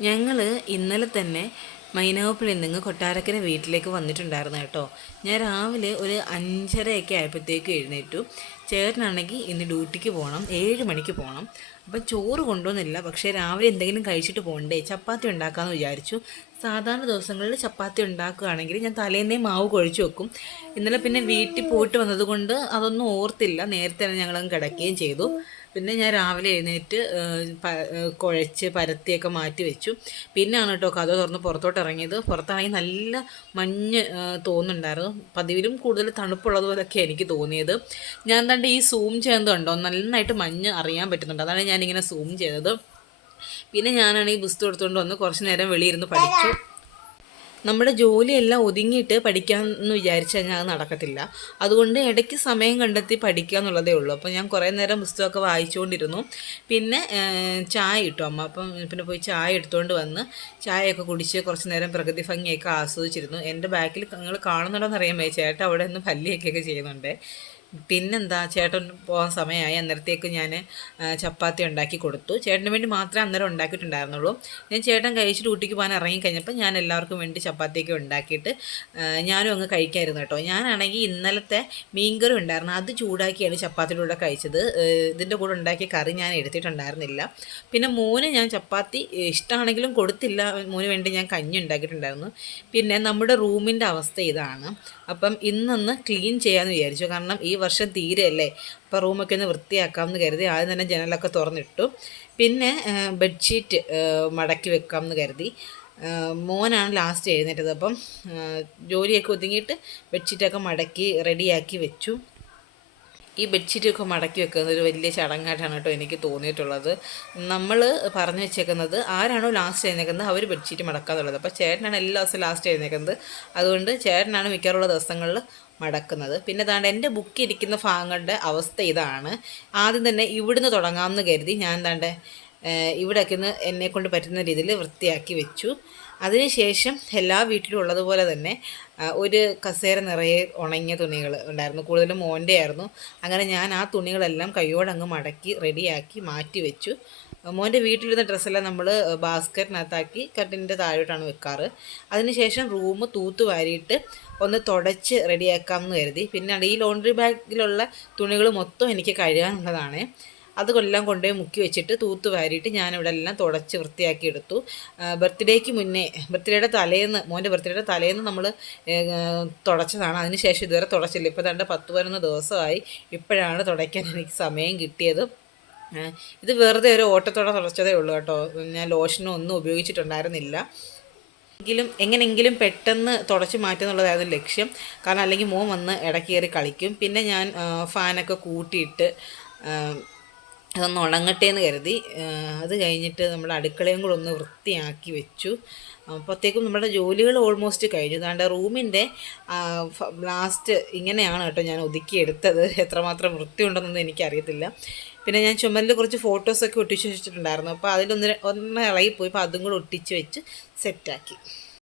ഞങ്ങൾ ഇന്നലെ തന്നെ മൈനാവപ്പിളിൽ നിന്ന് കൊട്ടാരക്കര വീട്ടിലേക്ക് വന്നിട്ടുണ്ടായിരുന്നു കേട്ടോ. ഞാൻ രാവിലെ ഒരു അഞ്ചരയൊക്കെ ആയപ്പോഴത്തേക്ക് എഴുന്നേറ്റു. ചേട്ടനാണെങ്കിൽ ഇന്ന് ഡ്യൂട്ടിക്ക് പോകണം ഏഴ് മണിക്ക് പോകണം. അപ്പം ചോറ് കൊണ്ടുവന്നില്ല പക്ഷേ രാവിലെ എന്തെങ്കിലും കഴിച്ചിട്ട് പോകണ്ടേ ചപ്പാത്തി ഉണ്ടാക്കാമെന്ന് വിചാരിച്ചു. സാധാരണ ദിവസങ്ങളിൽ ചപ്പാത്തി ഉണ്ടാക്കുകയാണെങ്കിൽ ഞാൻ തലേന്നേ മാവ് കുഴച്ച് വെക്കും. ഇന്നലെ പിന്നെ വീട്ടിൽ പോയിട്ട് വന്നതുകൊണ്ട് അതൊന്നും ഓർത്തില്ല. നേരത്തെ തന്നെ ഞങ്ങളങ്ങ് കിടക്കുകയും ചെയ്തു. പിന്നെ ഞാൻ രാവിലെ എഴുന്നേറ്റ് കുഴച്ച് പരത്തിയൊക്കെ മാറ്റി വെച്ചു. പിന്നെയാണ് കേട്ടോ കഥ തുറന്ന് പുറത്തോട്ട് ഇറങ്ങിയത്. പുറത്താണെങ്കിൽ നല്ല മഞ്ഞ് തോന്നുന്നുണ്ടായിരുന്നു. പതിവിലും കൂടുതൽ തണുപ്പുള്ളത് എനിക്ക് തോന്നിയത്. ഞാൻ തണ്ട് ഈ സൂം ചെയ്യുന്നതുണ്ടോ നന്നായിട്ട് മഞ്ഞ് അറിയാൻ പറ്റുന്നുണ്ട്. അതാണ് ഞാനിങ്ങനെ സൂം ചെയ്തത്. പിന്നെ ഞാനാണെങ്കിൽ പുസ്തകം എടുത്തുകൊണ്ട് വന്ന് കുറച്ച് നേരം വെളിയിരുന്ന് പഠിച്ചു. നമ്മുടെ ജോലിയെല്ലാം ഒതുങ്ങിയിട്ട് പഠിക്കാമെന്ന് വിചാരിച്ചു കഴിഞ്ഞാൽ അത് നടക്കത്തില്ല. അതുകൊണ്ട് ഇടയ്ക്ക് സമയം കണ്ടെത്തി പഠിക്കുക എന്നുള്ളതേ ഉള്ളൂ. അപ്പോൾ ഞാൻ കുറേ നേരം പുസ്തകമൊക്കെ വായിച്ചുകൊണ്ടിരുന്നു പിന്നെ ചായ ഇട്ടു അമ്മ. അപ്പം പിന്നെ പോയി ചായ എടുത്തുകൊണ്ട് വന്ന് ചായയൊക്കെ കുടിച്ച് കുറച്ച് നേരം പ്രകൃതി ഭംഗിയൊക്കെ ആസ്വദിച്ചിരുന്നു. എന്റെ ബാക്കിൽ നിങ്ങൾ കാണുന്നുണ്ടോയെന്ന് അറിയാൻ ചേട്ടൻ അവിടെ നിന്ന് പല്ലിയൊക്കെയൊക്കെ ചെയ്യുന്നുണ്ട്. പിന്നെന്താ ചേട്ടൻ പോകാൻ സമയമായി. അന്നേരത്തേക്ക് ഞാൻ ചപ്പാത്തി ഉണ്ടാക്കി കൊടുത്തു. ചേട്ടന് വേണ്ടി മാത്രമേ അന്നേരം ഉണ്ടാക്കിയിട്ടുണ്ടായിരുന്നുള്ളൂ. ഞാൻ ചേട്ടൻ കഴിച്ചിട്ട് ഊട്ടിക്ക് പോകാൻ ഇറങ്ങിക്കഴിഞ്ഞപ്പോൾ ഞാൻ എല്ലാവർക്കും വേണ്ടി ചപ്പാത്തിയൊക്കെ ഉണ്ടാക്കിയിട്ട് ഞാനും അങ്ങ് കഴിക്കായിരുന്നു കേട്ടോ. ഞാനാണെങ്കിൽ ഇന്നലത്തെ മീൻകറി ഉണ്ടായിരുന്നു. അത് ചൂടാക്കിയാണ് ചപ്പാത്തിയിലൂടെ കഴിച്ചത്. ഇതിന്റെ കൂടെ ഉണ്ടാക്കിയ കറി ഞാൻ എടുത്തിട്ടുണ്ടായിരുന്നില്ല. പിന്നെ മോന് ഞാൻ ചപ്പാത്തി ഇഷ്ടമാണെങ്കിലും കൊടുത്തില്ല. മോന് വേണ്ടി ഞാൻ കഞ്ഞി ഉണ്ടാക്കിയിട്ടുണ്ടായിരുന്നു. പിന്നെ നമ്മുടെ റൂമിന്റെ അവസ്ഥ ഇതാണ്. അപ്പം ഇന്നൊന്ന് ക്ലീൻ ചെയ്യാമെന്ന് വിചാരിച്ചു. കാരണം ഈ വർഷം തീരെയല്ലേ? അപ്പോൾ റൂമൊക്കെ ഒന്ന് വൃത്തിയാക്കാമെന്ന് കരുതി ആദ്യം തന്നെ ജനലൊക്കെ തുറന്നിട്ടു. പിന്നെ ബെഡ്ഷീറ്റ് മടക്കി വെക്കാമെന്ന് കരുതി. മോനാണ് ലാസ്റ്റ് എഴുന്നേറ്റത്. അപ്പം ജോലിയൊക്കെ ഒതുങ്ങിയിട്ട് ബെഡ്ഷീറ്റൊക്കെ മടക്കി റെഡിയാക്കി വെച്ചു. ഈ ബെഡ്ഷീറ്റൊക്കെ മടക്കി വെക്കുന്നത് ഒരു വലിയ ചടങ്ങായിട്ടാണ് കേട്ടോ എനിക്ക് തോന്നിയിട്ടുള്ളത്. നമ്മൾ പറഞ്ഞു വെച്ചേക്കുന്നത് ആരാണോ ലാസ്റ്റ് എഴുന്നേക്കുന്നത് അവർ ബെഡ്ഷീറ്റ് മടക്കാന്നുള്ളത്. അപ്പോൾ ചേട്ടനാണ് എല്ലാ ദിവസവും ലാസ്റ്റ് എഴുന്നേക്കുന്നത്. അതുകൊണ്ട് ചേട്ടനാണ് മിക്കവാറുള്ള ദിവസങ്ങളിൽ മടക്കുന്നത്. പിന്നെ താണ്ട് എന്റെ ബുക്ക് ഇരിക്കുന്ന ഭാഗങ്ങളുടെ അവസ്ഥ ഇതാണ്. ആദ്യം തന്നെ ഇവിടുന്ന് തുടങ്ങാമെന്ന് കരുതി ഞാൻ താണ്ട് ഇവിടെയൊക്കെ ഒന്ന് എന്നെ കൊണ്ട് പറ്റുന്ന രീതിയിൽ വൃത്തിയാക്കി വെച്ചു. അതിനുശേഷം എല്ലാ വീട്ടിലും ഉള്ളതുപോലെ തന്നെ ഒരു കസേര നിറയെ ഉണങ്ങിയ തുണികൾ ഉണ്ടായിരുന്നു. കൂടുതലും മോന്റെ ആയിരുന്നു. അങ്ങനെ ഞാൻ ആ തുണികളെല്ലാം കൈയോടങ്ങ് മടക്കി റെഡിയാക്കി മാറ്റി വെച്ചു. മോന്റെ വീട്ടിലിരുന്ന ഡ്രസ്സെല്ലാം നമ്മൾ ബാസ്ക്കറ്റിനകത്താക്കി കട്ടിന്റെ താഴോട്ടാണ് വെക്കാറ്. അതിനുശേഷം റൂം തൂത്ത് വാരിയിട്ട് ഒന്ന് തുടച്ച് റെഡിയാക്കാമെന്ന് കരുതി. പിന്നെ ഈ ലോണ്ടറി ബാഗിലുള്ള തുണികൾ മൊത്തം എനിക്ക് കഴുകാനുള്ളതാണ്. അതുകൊല്ലാം കൊണ്ടുപോയി മുക്കി വെച്ചിട്ട് തൂത്ത് വാരിയിട്ട് ഞാനിവിടെ എല്ലാം തുടച്ച് വൃത്തിയാക്കി എടുത്തു ബർത്ത്ഡേക്ക് മുന്നേ ബർത്ത്ഡേയുടെ തലേന്ന് മോന്റെ ബർത്ത്ഡേയുടെ തലേന്ന് നമ്മൾ തുടച്ചതാണ്. അതിനുശേഷം ഇതുവരെ തുടച്ചില്ല. ഇപ്പോൾ തന്റെ പത്ത് പതിനൊന്ന് ദിവസമായി. ഇപ്പോഴാണ് തുടയ്ക്കാൻ എനിക്ക് സമയം കിട്ടിയത്. ഇത് വെറുതെ ഒരു ഓട്ടത്തോടെ തുടച്ചതേ ഉള്ളൂ കേട്ടോ. ഞാൻ ലോഷനോ ഒന്നും ഉപയോഗിച്ചിട്ടുണ്ടായിരുന്നില്ല. എങ്കിലും എങ്ങനെയെങ്കിലും പെട്ടെന്ന് തുടച്ച് മാറ്റുക എന്നുള്ളതായിരുന്നു ലക്ഷ്യം. കാരണം അല്ലെങ്കിൽ മോൻ വന്ന് ഇടയ്ക്ക് കയറി കളിക്കും. പിന്നെ ഞാൻ ഫാനൊക്കെ കൂട്ടിയിട്ട് അതൊന്ന് ഉണങ്ങട്ടെ എന്ന് കരുതി അത് കഴിഞ്ഞിട്ട് നമ്മുടെ അടുക്കളയും കൂടെ ഒന്ന് വൃത്തിയാക്കി വെച്ചു. അപ്പോഴത്തേക്കും നമ്മുടെ ജോലികൾ ഓൾമോസ്റ്റ് കഴിഞ്ഞു. അതാണ്ട് റൂമിന്റെ ലാസ്റ്റ് ഇങ്ങനെയാണ് കേട്ടോ ഞാൻ ഒതുക്കിയെടുത്തത്. എത്രമാത്രം വൃത്തിയുണ്ടെന്നൊന്നും എനിക്കറിയത്തില്ല. പിന്നെ ഞാൻ ചുമലിൽ കുറച്ച് ഫോട്ടോസൊക്കെ ഒട്ടിച്ച് വെച്ചിട്ടുണ്ടായിരുന്നു. അപ്പോൾ അതിലൊന്ന് ഒന്ന് ഇളകിപ്പോയി. അപ്പോൾ അതും കൂടെ ഒട്ടിച്ച് വെച്ച് സെറ്റാക്കി